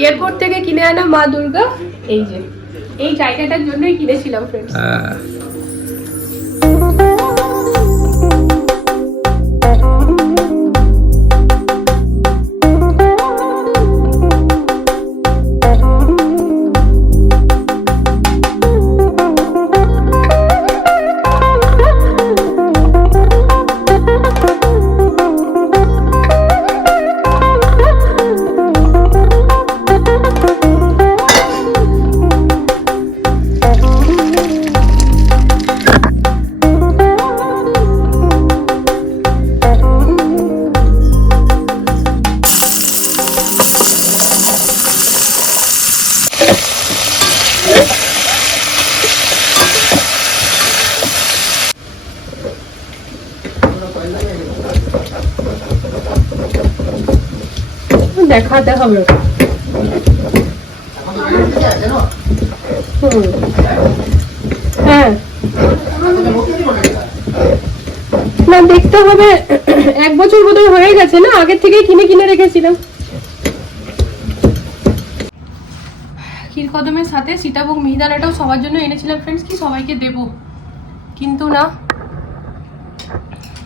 Airport থেকে কিনে আনা মা দুর্গা? এই যে এই জায়গাটার জন্যই কিনেছিলাম ফ্রেন্ডস ওটা। হুম। হ্যাঁ। না, দেখতে হবে। এক বছর হয়ে গেছে না? কিনে কিনে রেখেছিলাম। ক্ষীরকদমের সাথে সীতাভোগ মিহিদানাটাও সবার জন্য এনেছিলাম ফ্রেন্ডস কি সবাইকে দেব? কিন্তু না।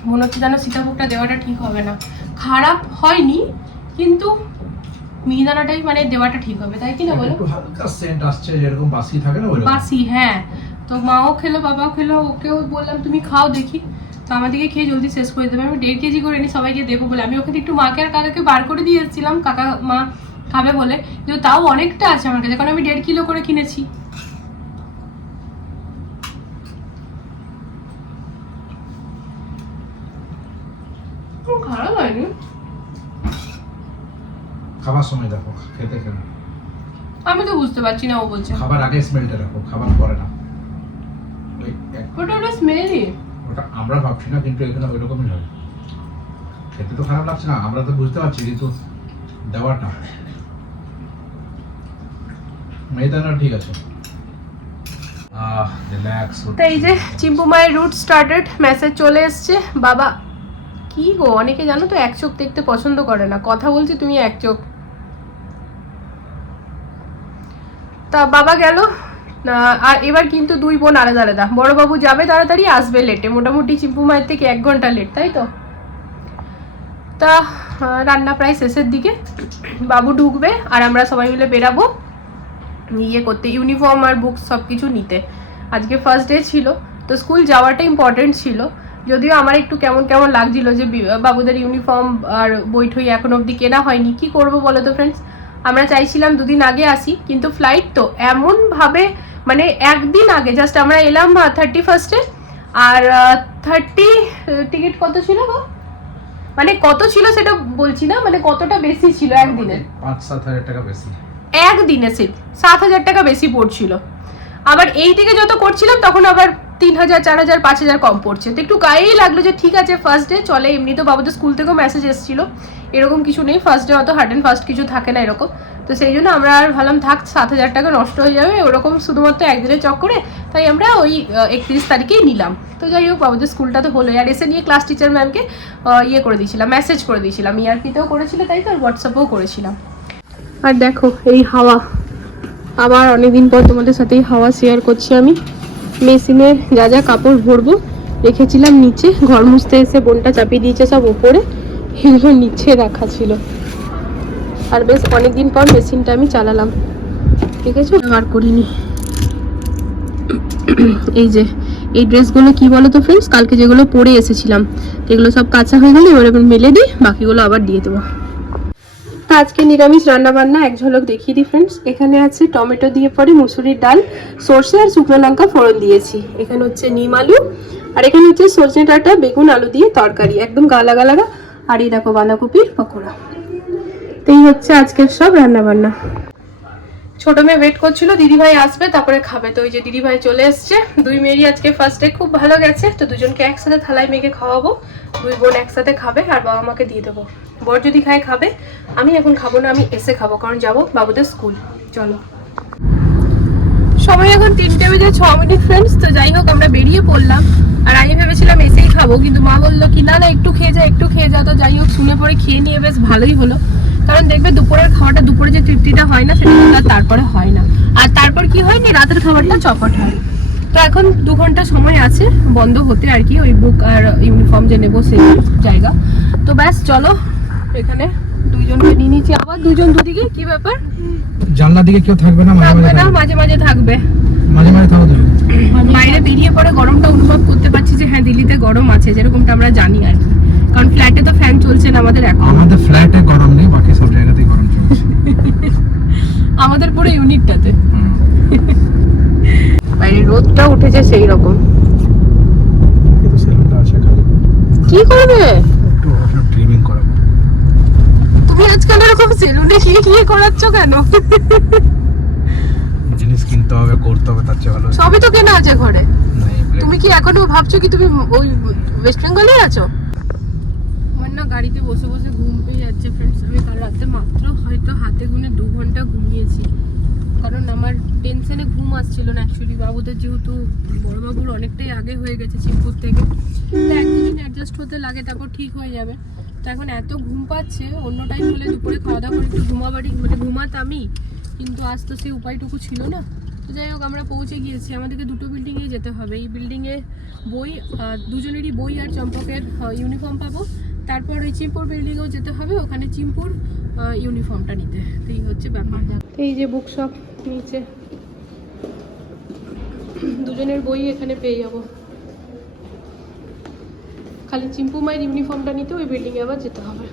মনে হচ্ছে যেন সীতাভোগটা দেওয়াটা ঠিক হবে না। খারাপ হয়নি, কিন্তু মিহিদানাটাই মানে দেওয়াটা ঠিক হবে তাই কি না বলো? একটু হালকা সেন্ট আসছে যেরকম বাসি থাকে না ওইরকম বাসি হ্যাঁ। তো মাও খেলো বাবাও খেলো ওকেও বললাম তুমি খাও দেখি। তো আমাদেরকে খেয়ে জলদি শেষ করে দেবে। আমি দেড় কেজি করে নি সবাইকে দেবো বলে। আমি ওখানে একটু মাকে আর কাকাকে বার করে দিয়ে এসেছিলাম কাকা মা খাবে বলে। কিন্তু তাও অনেকটা আছে আমার কাছে কারণ আমি দেড় কিলো করে কিনেছি। খারাপ হয়নি খাবার সময় দেখো খেতে কেন? আমি তো বুঝতে পারছি না ও বলছে। খাবার আগে স্মেলটা রাখো খাবার পরে না। ওটা ওটা স্মেলই ওটা আমরা ভাবছি না কিন্তু এখানে ওই রকমই হয়। খেতে তো খারাপ লাগছে না আমরা তো বুঝতে পারছি কিন্তু দেওয়াটা মেয়েদানা ঠিক আছে। তো এই যে চিম্পু মায়ের রুট স্টার্টেড মেসেজ চলে এসছে। বাবা কি গো অনেকে জানো তো এক চোখ দেখতে পছন্দ করে না। কথা বলছি তুমি এক চোখ। তা বাবা গেল। আর এবার কিন্তু দুই বোন আলাদা আলাদা। বড় বাবু যাবে তাড়াতাড়ি, আসবে লেটে মোটামুটি চিম্পু মায়ের থেকে এক ঘণ্টা লেট তাই তো? তা রান্না প্রায় শেষের দিকে। বাবু ঢুকবে আর আমরা সবাই মিলে বেরাবো। ইয়ে করতে ইউনিফর্ম আর বুকস সব কিছু নিতে। আজকে ফার্স্ট ডে ছিল, তো স্কুল যাওয়াটা ইম্পর্টেন্ট ছিল। যদিও আমার একটু কেমন কেমন লাগছিল যে বাবুদের ইউনিফর্ম আর বই ঠই এখন অবধি কেনা হয়নি। কি করব বলো তো ফ্রেন্ডস আমরা চাইছিলাম দুদিন আগে আসি কিন্তু ফ্লাইট তো এমনভাবে মানে একদিন আগে জাস্ট আমরা এলাম থার্টি ফার্স্টে আর থার্টি টিকিট কত ছিল গো? মানে কত ছিল সেটা বলছি না মানে কতটা বেশি ছিল একদিনে? পাঁচ সাত হাজার টাকা বেশি। একদিনে সিট সাত হাজার টাকা বেশি পড়ছিল। আবার এই দিকে যত করছিলাম তখন আবার তিন হাজার চার হাজার পাঁচ হাজার কম পড়ছে। তো একটু গায়েই লাগল যে ঠিক আছে ফার্স্ট ডে চলে, এমনি তো বাবাদের স্কুল থেকেও মেসেজ এসেছিল। এরকম কিছু নেই ফার্স্ট ডে অত হার্ড অ্যান্ড ফার্স্ট কিছু থাকে না এরকম। তো সেই জন্য আমরা আর ভাবলাম, থাক সাত হাজার টাকা নষ্ট হয়ে যাবে, ওরকম শুধুমাত্র একদিনের চক্করে তাই আমরা ওই একত্রিশ তারিখেই নিলাম। তো যাই হোক, বাবুদের স্কুলটা তো হলো আর এসে নিয়ে ক্লাস টিচার ম্যামকে ইয়ে করে দিয়েছিলাম মেসেজ করে দিয়েছিলাম। ইআরপিতেও করেছিল তাই তো, আর হোয়াটসঅ্যাপেও করেছিলাম। আর দেখো, এই হাওয়া। আবার অনেকদিন পর তোমাদের সাথেই হাওয়া শেয়ার করছি আমি। মেশিনে যা যা কাপড় ভরবো, রেখেছিলাম নিচে। ঘর মুছতে এসে বোনটা চাপিয়ে দিয়েছে সব ওপরে। এগুলো নিচে রাখা ছিল। আর বেশ অনেকদিন পর মেশিনটা আমি চালালাম। ঠিক আছে? আর করিনি। এই যে, এই ড্রেসগুলো কি বলো তো ফ্রেন্ডস কালকে যেগুলো পরে এসেছিলাম, এগুলো সব কাঁচা হয়ে গেলে এবার মেলে দিই, বাকিগুলো আবার দিয়ে দেবো। আজকে নিরামিষ রান্নাবান্না, এক ঝলক দেখিয়ে দিই ফ্রেন্ডস এখানে আছে টমেটো দিয়ে পরে মুসুরির ডাল, সর্ষে আর শুকনো লঙ্কা ফোড়ন দিয়েছি। এখানে হচ্ছে নিম আলু, আর এখানে হচ্ছে সর্ষে ডাটা, বেগুন, আলু দিয়ে তরকারি। একদম গালা গালাগা আর এই দেখো বাঁধাকপির পকোড়া। তো এই হচ্ছে আজকের সব রান্না বান্না ছোট মেয়ে ওয়েট করছিল, দিদিভাই আসবে, তারপরে খাবে। তো ওই যে দিদিভাই চলে এসছে। দুই মেয়েরই আজকে ফার্স্ট ডে খুব ভালো গেছে। তো দুজনকে একসাথে থালায় মেখে খাওয়াবো। দুই বোন একসাথে খাবে আর বাবা মাকে দিয়ে দেবো। বর যদি খায়, খাবে। আমি এখন খাব না, আমি এসে খাব, কারণ যাব বাবুদের স্কুল চলো। সময় এখন তিনটে বেজে ছ মিনিট ফ্রেন্ডস তো যাই হোক, আমরা বেরিয়ে পড়লাম। আর আমি ভেবেছিলাম এসেই খাব, কিন্তু মা বলল, কি না না, একটু খেয়ে যা, একটু খেয়ে যা। তো যাই হোক, শুনে পরে খেয়ে নিয়ে বেশ ভালোই হলো। কারণ দেখবে দুপুরের খাওয়াটা দুপুরে যে তৃপ্তিটা হয় হয় না সেটা কিন্তু তারপরে হয় না। আর তারপর কি হয়নি? রাতের খাবারটা চপট হয়। তো এখন দু ঘণ্টা সময় আছে বন্ধ হতে আর কি ওই বুক আর ইউনিফর্ম যে নেব সেই জায়গা। তো ব্যাস চলো এখানে দুইজনকে নিয়ে নিচ্ছি। আবার দুজন দুদিকে? কি ব্যাপার? জানলার দিকে কেউ থাকবে না থাকবে না মাঝে মাঝে থাকবে। মাঝে মাঝে থাকো তুমি। বাইরে বেরিয়ে পরে গরমটা অনুভব করতে পারছি যে হ্যাঁ দিল্লিতে গরম আছে যেরকমটা আমরা জানি আর কি। কারণ ফ্ল্যাটে তো চলছে না আমাদের এখন। আমাদের ফ্ল্যাটে গরম নেই বাকি সব জায়গাতেই গরম চলছে। আমাদের পুরো ইউনিটটাতে। হুম। বাইরে রোদটা উঠেছে সেই রকম কি করবে? একটু ট্রিমিং করাবো। তুমি আজকাল এরকম সেলুনে গিয়ে গিয়ে করাচ্ছ কেন? জিনিস কিনতে হবে করতে হবে তার চেয়ে ভালো সবই তো কেনা আছে ঘরে। তুমি কি এখনও ভাবছ কি তুমি ওই ওয়েস্ট বেঙ্গলে আছো? গাড়িতে বসে বসে ঘুম পেয়ে যাচ্ছে ফ্রেন্ডস আমি কাল রাতে মাত্র হয়তো হাতে গুনে দু ঘণ্টা ঘুমিয়েছি। কারণ আমার টেনশনে ঘুম আসছিল না অ্যাকচুয়ালি বাবুদের যেহেতু বড়বাবুর অনেকটাই আগে হয়ে গেছে চিমপুর থেকে। তো একদিন অ্যাডজাস্ট হতে লাগে, তারপর ঠিক হয়ে যাবে। তো এখন এত ঘুম পাচ্ছে, অন্য টাইম হলে দুপুরে খাওয়া দাওয়া করে একটু ঘুমাবাড়ি মানে ঘুমাতামই। কিন্তু আজ তো সেই উপায়টুকু ছিল না। তো যাই হোক, আমরা পৌঁছে গিয়েছি। আমাদেরকে দুটো বিল্ডিংয়ে যেতে হবে। এই বিল্ডিংয়ে বই দুজনেরই বই আর চম্পকের ইউনিফর্ম পাবো। তারপর ওই চিম্পুর বিল্ডিংয়েও যেতে হবে ওখানে চিম্পুর ইউনিফর্মটা নিতে। তো এই হচ্ছে ব্যাপার। এই যে বুক শপ নিচে। দুজনের বই এখানে পেয়ে যাব। খালি চিম্পু মায়ের ইউনিফর্মটা নিতে ওই বিল্ডিংয়ে আবার যেতে হবে।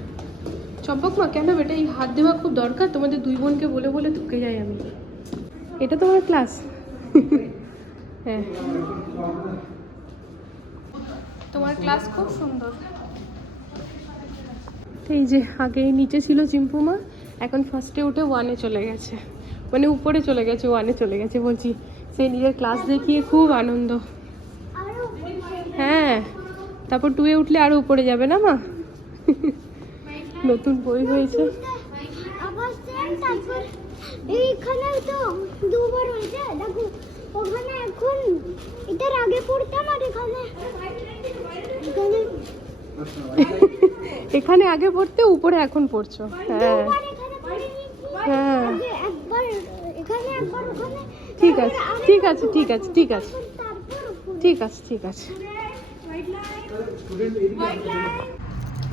চম্পক মা কেন বেটা? এই হাত দেওয়া খুব দরকার তোমাদের দুই বোনকে বলে বলে থুকে যাই আমি। এটা তো আমার ক্লাস হ্যাঁ। তোমার ক্লাস খুব সুন্দর। এই যে আগে নিচে ছিল চিম্পুমা, এখন ফার্স্টে উঠে ওয়ানে চলে গেছে। মানে উপরে চলে গেছে ওয়ানে চলে গেছে বলছি। সে নিজের ক্লাস দেখিয়ে খুব আনন্দ। হ্যাঁ তারপর টুয়ে উঠলে আরও উপরে যাবে না মা? নতুন বই হয়েছে। তো দুবার হয়েছে। দেখো, ওখানে এখন, এটার আগে পড়তাম আর এখানে এখানে আগে পড়তে, উপরে এখন পড়ছো। হ্যাঁ। হ্যাঁ। ঠিক আছে ঠিক আছে ঠিক আছে ঠিক আছে। ঠিক আছে ঠিক আছে।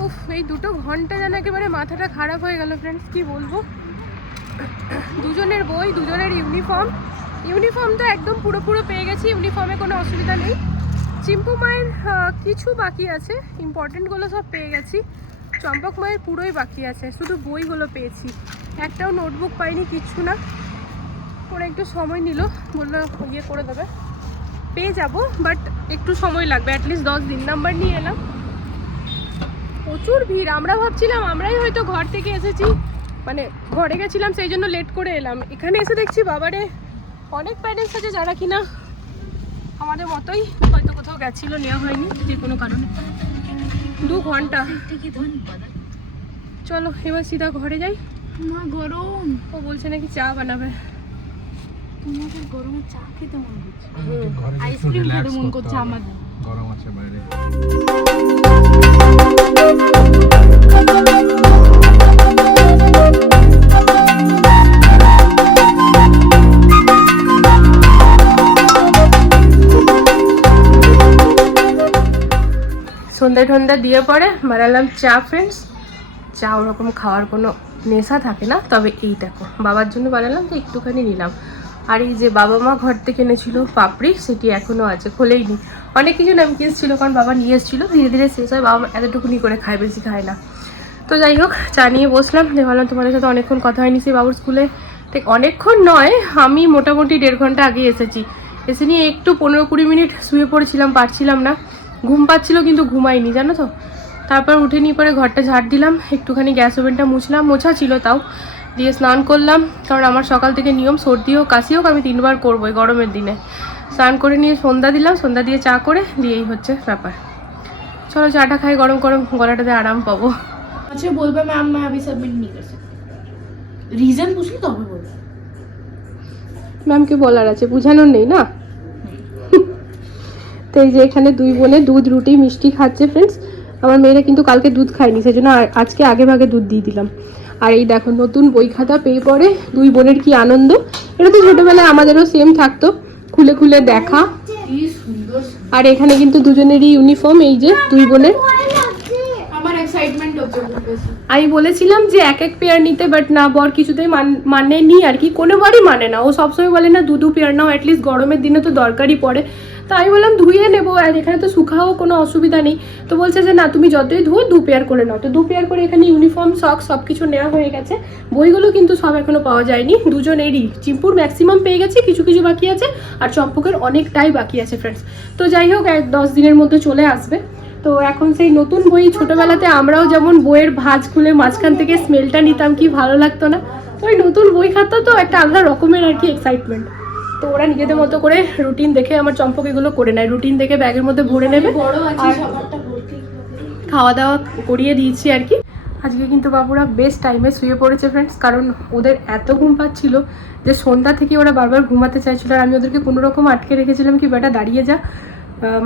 উফ, এই দুটো ঘণ্টা যেন একেবারে মাথাটা খারাপ হয়ে গেল ফ্রেন্ডস কি বলব? দুজনের বই, দুজনের ইউনিফর্ম ইউনিফর্ম তো একদম পুরো পুরো পেয়ে গেছি ইউনিফর্মে কোনো অসুবিধা নেই। চিম্পু মায়ের কিছু বাকি আছে। ইম্পর্টেন্টগুলো সব পেয়ে গেছি। চম্পক মায়ের পুরোই বাকি আছে। শুধু বইগুলো পেয়েছি। একটাও নোটবুক পাইনি, কিচ্ছু না। ওরা একটু সময় নিল। বলল ইয়ে করে দেবে। পেয়ে যাব বাট একটু সময় লাগবে। অ্যাটলিস্ট দশ দিন নাম্বার নিয়ে এলাম। প্রচুর ভিড়। আমরা ভাবছিলাম, আমরাই হয়তো ঘর থেকে এসেছি। মানে ঘরে গেছিলাম, সেই জন্য লেট করে এলাম। এখানে এসে দেখছি, বাবারে, অনেক প্যারেন্টস আছে যারা কিনা আমাদের মতোই হয়তো গেছিল নেওয়া হয়নি যে কোনো কারণে। দু ঘণ্টা। চলো এবার সিধা ঘরে যাই। মা গরম। ও বলছে নাকি চা বানাবে। তোমাদের গরমে চা খেতে মন করছে আইসক্রিম খেতে মন করছে হবে। আমাদের। গরম আছে বাইরে। সন্ধ্যা টন্ধা দিয়ে পরে বানালাম চা ফ্রেন্ডস চা ওরকম খাওয়ার কোনো নেশা থাকে না, তবে এই দেখো, বাবার জন্য বানালাম তো একটুখানি নিলাম। আর এই যে বাবা মা ঘর থেকে এনেছিল পাপড়ি, সেটি এখনও আছে খোলেই খোলেইনি। অনেক কিছু নামকিন্স ছিল, কারণ বাবা নিয়ে এসেছিল, ধীরে ধীরে শেষ হয়, বাবা এতটুকুনি করে খায়, বেশি খায় না। তো যাই হোক, চা নিয়ে বসলাম ভাবলাম তোমাদের সাথে অনেকক্ষণ কথা হয়নি, সেই বাবুর স্কুলে। ঠিক অনেকক্ষণ নয়, আমি মোটামুটি দেড় ঘণ্টা আগে এসেছি। এসে নিয়ে একটু পনেরো কুড়ি মিনিট শুয়ে পড়েছিলাম, পারছিলাম না। ঘুম পাচ্ছিল কিন্তু ঘুমাইনি জানো তো তারপর উঠে নিয়ে পরে ঘরটা ঝাড় দিলাম একটুখানি গ্যাস ওভেনটা মুছলাম মোছা ছিল তাও দিয়ে স্নান করলাম কারণ আমার সকাল থেকে নিয়ম সর্দি হোক কাশি হোক আমি তিনবার করবো এই গরমের দিনে স্নান করে নিয়ে সন্ধ্যা দিলাম সন্ধ্যা দিয়ে চা করে দিয়েই হচ্ছে ব্যাপার চলো চাটা খাই গরম গরম গলাটাতে আরাম পাবো अच्छा बोलबा मैम मैं अभी सबमिट नहीं कर सकती रीजन पूछ ली तो हमें बोल ম্যামকে বলার আছে বোঝানোর নেই না তো এই যে এখানে দুই বোনে দুধ রুটি মিষ্টি খাচ্ছে ফ্রেন্ডস আমার মেয়েরা কিন্তু কালকে দুধ খায়নি সেই জন্য আজকে আগে ভাগে দুধ দিয়ে দিলাম। আর এই দেখো নতুন বই খাতা পেয়ে পড়ে দুই বোনের কি আনন্দ? এটা তো ছোটবেলায় আমাদেরও সেম থাকতো খুলে খুলে দেখা। আর এখানে কিন্তু দুজনেরই ইউনিফর্ম এই যে দুই বোনের। আমি বলেছিলাম যে এক এক পেয়ার নিতে বাট না বর কিছুতেই মান- মানেনি আর কি কোনোবারই মানে না। ও সবসময় বলে না দু দু পেয়ার নাও অ্যাটলিস্ট গরমের দিনে তো দরকারই পড়ে। তো আমি বললাম ধুয়ে নেব, আর এখানে তো শুকাও কোনো অসুবিধা নেই। তো বলছে যে, না, তুমি যতই ধুও, দু পেয়ার করে নাও। তো দু পেয়ার করে এখানে ইউনিফর্ম সক সব কিছু নেওয়া হয়ে গেছে। বইগুলো কিন্তু সব এখনও পাওয়া যায়নি। দুজনেরই। চিম্পুর ম্যাক্সিমাম পেয়ে গেছে, কিছু কিছু বাকি আছে, আর চম্পকের অনেকটাই বাকি আছে ফ্রেন্ডস তো যাই হোক, এক দশ দিনের মধ্যে চলে আসবে। তো এখন সেই নতুন বই ছোটবেলাতে আমরাও যেমন বইয়ের ভাঁজ খুলে মাঝখান থেকে স্মেলটা নিতাম, কি ভালো লাগতো না। ওই নতুন বই খাতা তো একটা আলাদা রকমের আর কি এক্সাইটমেন্ট তো ওরা নিজেদের মতো করে রুটিন দেখে আমার চম্পক এগুলো করে নেয়। রুটিন দেখে ব্যাগের মধ্যে ভরে নেবে। আর-। খাওয়া দাওয়া করিয়ে দিয়েছি আর কি। আজকে কিন্তু বাবুরা বেস্ট টাইমে শুয়ে পড়েছে ফ্রেন্ডস কারণ ওদের এত ঘুম পাচ্ছিল যে সন্ধ্যা থেকে ওরা বারবার ঘুমাতে চাইছিল। আর আমি ওদেরকে কোনো রকম আটকে রেখেছিলাম কি বেটা দাঁড়িয়ে যা।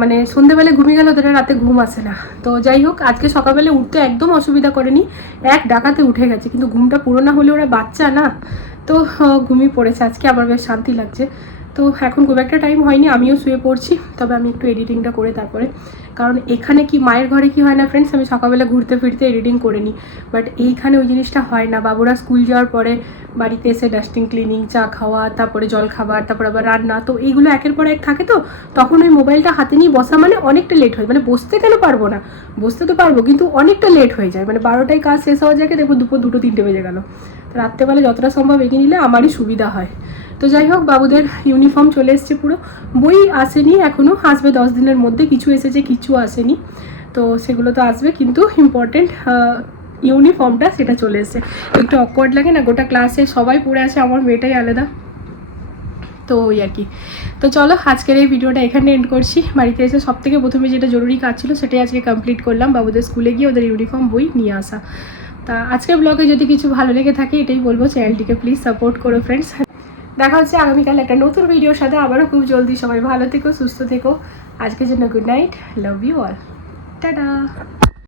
মানে সন্ধ্যেবেলা ঘুমিয়ে গেলে ওদের রাতে ঘুম আসে না। তো যাই হোক আজকে সকালবেলা উঠতে একদম অসুবিধা করেনি। এক ডাকাতে উঠে গেছে কিন্তু ঘুমটা পুরো না হলে ওরা বাচ্চা না। তো ঘুমিয়ে পড়েছে। আজকে আমার বেশ শান্তি লাগছে। তো, এখন খুব একটা টাইম হয়নি, আমিও শুয়ে পড়ছি। তবে আমি একটু এডিটিংটা করে তারপরে। কারণ এখানে কি, মায়ের ঘরে কি হয় না ফ্রেন্ডস আমি সকালবেলা ঘুরতে ফিরতে এডিটিং করে নিই। বাট এইখানে ওই জিনিসটা হয় না। বাবুরা স্কুল যাওয়ার পরে বাড়িতে এসে ডাস্টিং ক্লিনিং চা খাওয়া, তারপরে জল খাবার, তারপর আবার রান্না। তো এইগুলো একের পর এক থাকে তো। তখন ওই মোবাইলটা হাতে নিয়ে বসা মানে অনেকটা লেট হয়। মানে বসতে কেন পারব না? বসতে তো পারব, কিন্তু অনেকটা লেট হয়ে যায়। মানে বারোটায় কাজ শেষ হওয়ার জায়গায় দেখব দুপুর দুটো, তিনটে বেজে গেল। রাত্রেবেলা যতটা সম্ভব এগিয়ে নিলে আমারই সুবিধা হয়। তো যাই হোক, বাবুদের ইউনিফর্ম চলে এসছে পুরো। বই আসেনি এখনও আসবে দশ দিনের মধ্যে, কিছু এসেছে, কিছু আসেনি। তো সেগুলো তো আসবে, কিন্তু ইম্পর্টেন্ট ইউনিফর্মটা সেটা চলে এসেছে। একটু অকওয়ার্ড লাগে না, গোটা ক্লাসে সবাই পড়ে আছে, আমার মেয়েটাই আলাদা। তো ওই আর কি। তো চলো, আজকের এই ভিডিওটা এখানে এন্ড করছি। বাড়িতে এসে সব থেকে প্রথমে যেটা জরুরি কাজ ছিল, সেটাই আজকে কমপ্লিট করলাম, বাবুদের স্কুলে গিয়ে ওদের ইউনিফর্ম বই নিয়ে আসা। তা আজকের ব্লগে যদি কিছু ভালো লেগে থাকে, এটাই বলব চ্যানেলটিকে প্লিজ সাপোর্ট করো ফ্রেন্ডস দেখা হচ্ছে আগামীকাল একটা নতুন ভিডিওর সাথে। আবারও খুব জলদি সবাই ভালো থেকো, সুস্থ থেকো। আজকের জন্য good night love you all tata